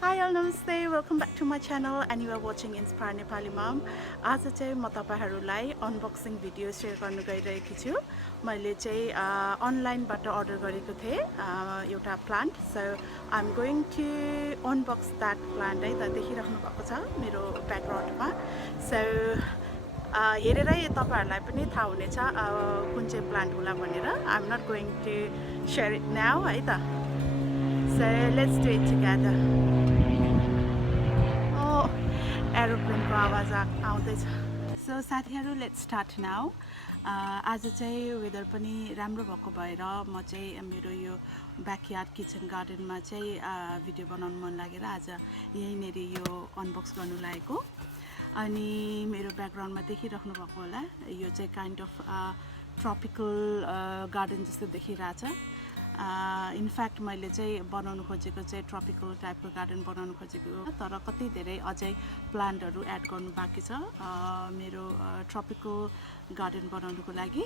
Hi all, namaste, welcome back to my channel and you are watching Inspire Nepali Mom. आज चाहिँ म तपाईहरुलाई unboxing video share गर्न गइरहेकी छु। मैले चाहिँ अनलाइनबाट अर्डर गरेको थिएँ एउटा plant. So I am going to unbox that plant है त देखिराख्नु भएको छ मेरो ब्याकग्राउन्डमा। सो हेरेरै तपाईहरुलाई पनि थाहा हुनेछ कुन चाहिँ प्लान्ट होला भनेर। I am not going to share it now है त। So let's do it together. Aeroplane को आवाज आउँदैछ। सो साथीहरु लेट्स स्टार्ट नाउ। आज चाहिँ वेदर पनि राम्रो भएको भएर म चाहिँ मेरो यो ब्याकयार्ड किचन गार्डनमा चाहिँ भिडियो बनाउन मन लागेर आज यहीँनेरि यो अनबक्स गर्नु लागेको। अनि मेरो ब्याकग्राउन्डमा देखिराख्नु भएको होला यो चाहिँ काइन्ड अफ ट्रपिकल गार्डन जस्तो देखिरहेछ। इनफ्याक्ट मैले चाहिँ बनाउन खोजेको चाहिँ ट्रपिकल टाइपको गार्डन बनाउन खोजेको, तर कति धेरै अझै प्लान्टहरु एड गर्नु बाँकी छ मेरो ट्रपिकल गार्डन बनाउनको लागि।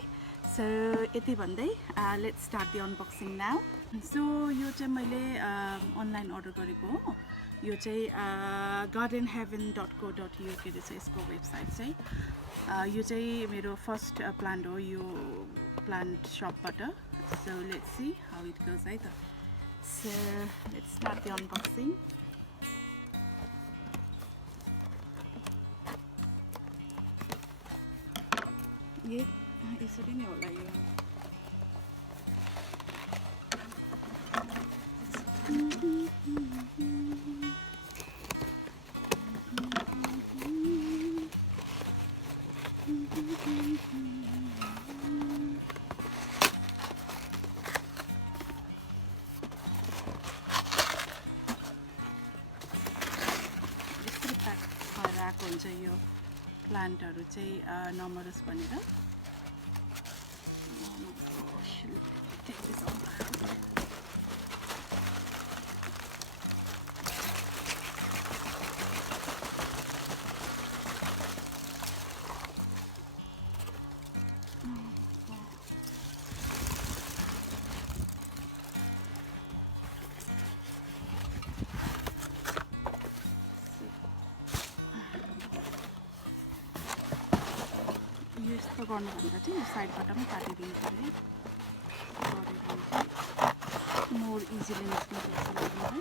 सो यति भन्दै let's start the unboxing now. So यो चाहिँ मैले अनलाइन अर्डर गरेको हो। यो चाहिँ gardenheaven.co.uk रहेछ यसको वेबसाइट चाहिँ। यो चाहिँ मेरो फर्स्ट प्लान्ट हो यो plant शपबाट। So let's see how it goes either. So let's start the unboxing. ये यसरी नै होला यो। हुन्छ यो प्लान्टहरु चाहिँ नमरोस् भनेर। यस्तो गर्नुभन्दा चाहिँ यो साइडबाट पनि काटिदिनु पर्यो मोर इजिली निस्किन्छ जस्तो लाग्यो है।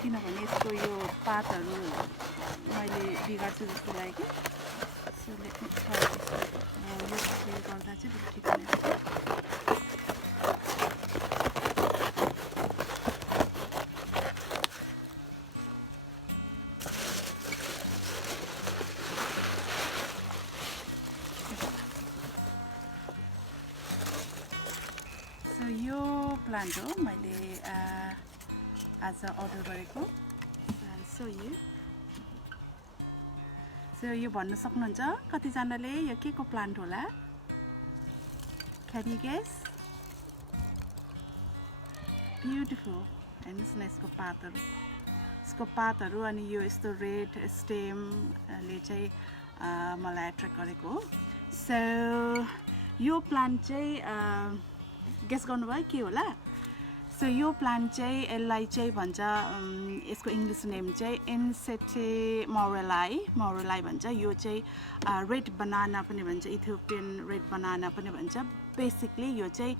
किनभने यसको यो पातहरु मैले बिगार्छु जस्तो लाग्यो। So let me try this. यो गर्दा चाहिँ ठिक हुन्छ। सो यो प्लान्ट हो मैले आज अर्डर गरेको। सो यो भन्न सक्नुहुन्छ कतिजनाले यो के को प्लान्ट होला? Can you guess? ब्युटिफुल हेर्नुस् न यसको पातहरु अनि यो यस्तो रेड स्टेमले चाहिँ मलाई एट्र्याक्ट गरेको हो। सो यो प्लान्ट चाहिँ गेस गर्नुभयो के होला? सो यो प्लान्ट चाहिँ यसलाई चाहिँ भन्छ यसको इंग्लिश नेम चाहिँ एन्सेटे मोरेली भन्छ। यो चाहिँ रेड बनाना पनि भन्छ, इथियोपियन रेड बनाना पनि भन्छ। बेसिकली यो चाहिँ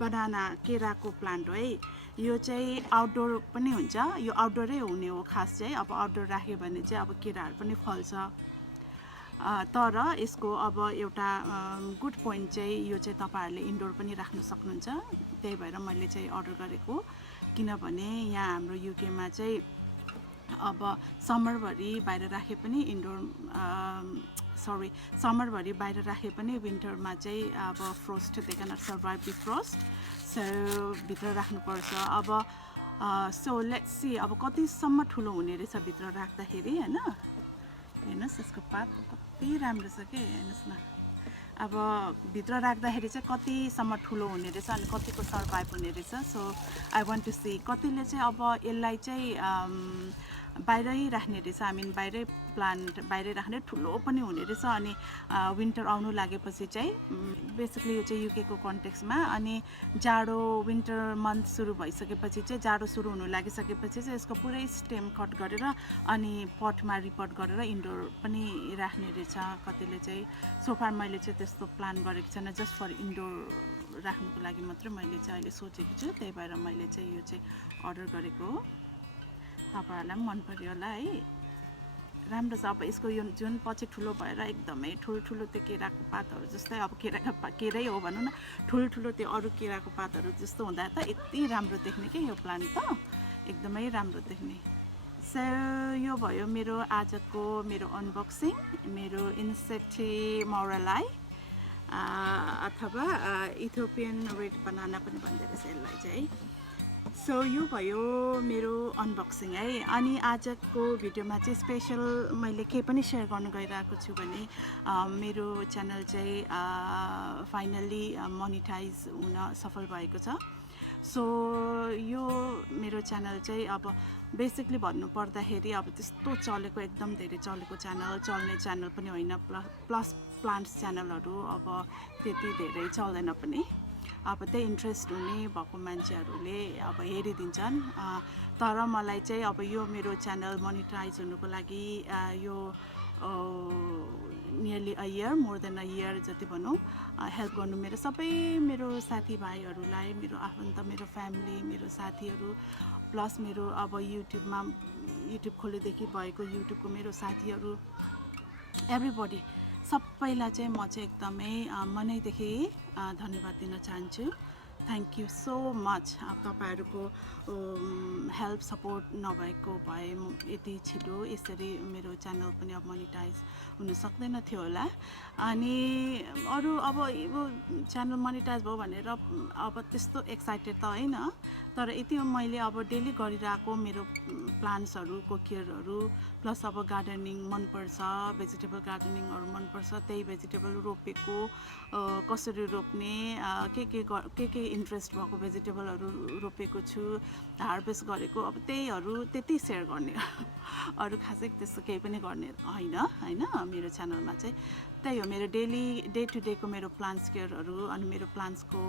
बनाना केराको प्लान्ट हो है। यो चाहिँ आउटडोर पनि हुन्छ, यो आउटडोरै हुने हो खास चाहिँ। अब आउटडोर राख्यो भने चाहिँ अब केराहरु पनि फल्छ। तर यसको अब एउटा गुड पोइन्ट चाहिँ यो चाहिँ तपाईहरुले इन्डोर पनि राख्न सक्नुहुन्छ। त्यही भएर मैले चाहिँ अर्डर गरेको। किनभने यहाँ हाम्रो युके मा चाहिँ अब समरभरि बाहिर राखे पनि समरभरि बाहिर राखे पनि विन्टरमा चाहिँ अब frost they can not survive the frost. So भित्र राख्नु पर्छ। अब सो लेट्स सी अब कतिसम्म ठुलो हुने रहेछ भित्र राख्दाखेरि हैन। हेर्नुस् यसको पात कति राम्रो छ के हेर्नुस् न। अब भित्र राख्दाखेरि चाहिँ कतिसम्म ठुलो हुने रहेछ अनि कतिको सर्भाइभ हुने रहेछ। So I want to see कतिले चाहिँ अब यसलाई चाहिँ बाहिरै राख्ने रहेछ आई मिन बाहिरै प्लान्ट बाहिरै राख्ने ठुलो पनि हुने रहेछ अनि विन्टर आउनु लागेपछि चाहिँ बेसिकली यो चाहिँ युकेको कन्टेक्स्टमा अनि जाडो विन्टर मन्थ सुरु भइसकेपछि चाहिँ जाडो सुरु हुनु लागिसकेपछि चाहिँ यसको पुरै स्टेम कट गरेर अनि पटमा रिपोर्ट गरेर इन्डोर पनि राख्ने रहेछ कतिले चाहिँ सोफार मैले चाहिँ त्यस्तो प्लान गरेको छैन जस्ट फर इन्डोर राख्नुको लागि मात्रै मैले चाहिँ अहिले सोचेको छु त्यही भएर मैले चाहिँ यो चाहिँ अर्डर गरेको हो तपाईहरुलाई पनि मन पर्यो होला है राम्रो छ अब यसको यो जुन पछि ठुलो भएर एकदमै ठुलो त्यो केराको पातहरू जस्तै अब केरै हो भनौँ न ठुलो त्यो अरू केराको पातहरू जस्तो हुँदा त यति राम्रो देख्ने के यो प्लान्ट त एकदमै राम्रो देख्ने सो यो भयो मेरो आजको मेरो अनबक्सिङ मेरो इन्सेटे मोरेली अथवा इथियोपियन रेड बनाना पनि भन्दे रहेछ यसलाई चाहिँ सो यो भयो मेरो अनबक्सिङ है अनि आजको भिडियोमा चाहिँ स्पेशल मैले के पनि सेयर गर्न गइरहेको छु भने मेरो च्यानल चाहिँ फाइनली मोनेटाइज हुन सफल भएको छ सो यो मेरो च्यानल चाहिँ अब बेसिकली भन्नु पर्दाखेरि अब त्यस्तो चलेको एकदम धेरै चलेको चल्ने च्यानल पनि होइन प्लस प्लान्ट्स च्यानलहरू अब त्यति धेरै चल्दैन पनि अब त्यही इन्ट्रेस्ट हुने भएको मान्छेहरूले अब हेरिदिन्छन् तर मलाई चाहिँ अब यो मेरो च्यानल मोनेटाइज हुनुको लागि यो nearly a year more than a year जति भनौँ हेल्प गर्नु मेरो सबै मेरो साथीभाइहरूलाई मेरो आफन्त मेरो फ्यामिली मेरो साथीहरू प्लस मेरो अब युट्युब खोलेदेखि भएको युट्युबको मेरो साथीहरू एभ्रीबडी सबैलाई चाहिँ म चाहिँ एकदमै मनैदेखि धन्यवाद दिन चाहन्छु थ्याङ्क यू सो मच तपाईहरुको हेल्प सपोर्ट नभएको भए यति छिटो यसरी मेरो च्यानल पनि अब मोनेटाइज हुन सक्दैन थियो होला अनि अरू अब यो च्यानल मोनेटाइज भयो भनेर अब त्यस्तो एक्साइटेड त होइन तर यति मैले अब डेली गरिरहेको मेरो प्लान्ट्सहरूको केयरहरू प्लस अब गार्डनिङ मनपर्छ भेजिटेबल गार्डनिङहरू मनपर्छ त्यही भेजिटेबल रोपेको कसरी रोप्ने के इन्ट्रेस्ट भएको भेजिटेबलहरू रोपेको छु हार्भेस्ट गरेको अब त्यति सेयर गर्ने अरू खासै त्यस्तो केही पनि गर्ने होइन मेरो च्यानलमा चाहिँ त्यही हो मेरो डे टु डेको मेरो प्लान्ट्स केयरहरू अनि मेरो प्लान्ट्सको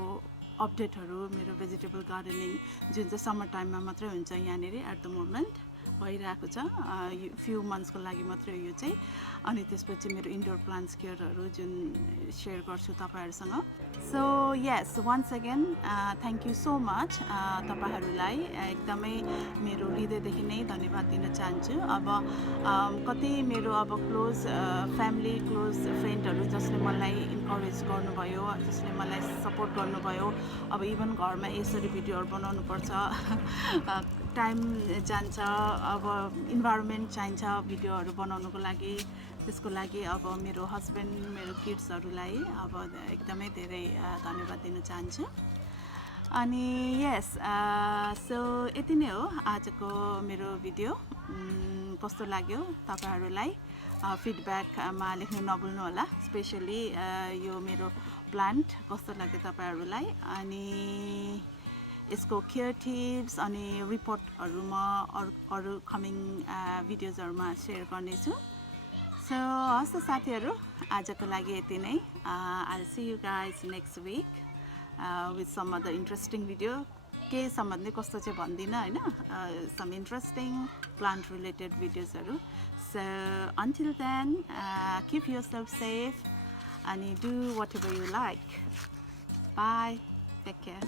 अपडेटहरू मेरो भेजिटेबल गार्डनिङ जुन चाहिँ समर टाइममा मात्रै हुन्छ यहाँनिर एट द मोमेन्ट भइरहेको छ फ्यु मन्थ्सको लागि मात्रै यो चाहिँ अनि त्यसपछि मेरो इन्डोर प्लान्ट्स केयरहरू जुन सेयर गर्छु तपाईहरुसँग so yes once again thank you so much तपाईहरुलाई एकदमै मेरो हृदयदेखि नै धन्यवाद दिन चाहन्छु अब कति मेरो अब क्लोज फ्यामिली क्लोज फ्रेन्डहरू जसले मलाई इन्करेज गर्नुभयो जसले मलाई सपोर्ट गर्नुभयो अब इभन घरमा यसरी भिडियोहरू बनाउनु पर्छ टाइम जान्छ अब इन्भाइरोमेन्ट चाहिन्छ भिडियोहरू बनाउनुको लागि त्यसको लागि अब मेरो हस्बेन्ड मेरो किड्सहरूलाई अब एकदमै धेरै धन्यवाद दिन चाहन्छु अनि यस सो यति नै हो आजको मेरो भिडियो कस्तो लाग्यो तपाईहरुलाई फिडब्याकमा लेख्न नभुल्नु होला स्पेशली यो मेरो प्लान्ट कस्तो लाग्यो तपाईहरुलाई अनि यसको केयर टिप्स अनि रिपोर्टहरू म अरू कमिङ भिडियोजहरुमा सेयर गर्नेछु सो हस् त साथीहरु आजको लागि यति नै I'll see you guys next week with some other interesting video के सम्बन्धी कस्तो चाहिँ भन्दिनँ हैन some interesting plant related videosहरु so until then keep yourself safe and do whatever you like bye take care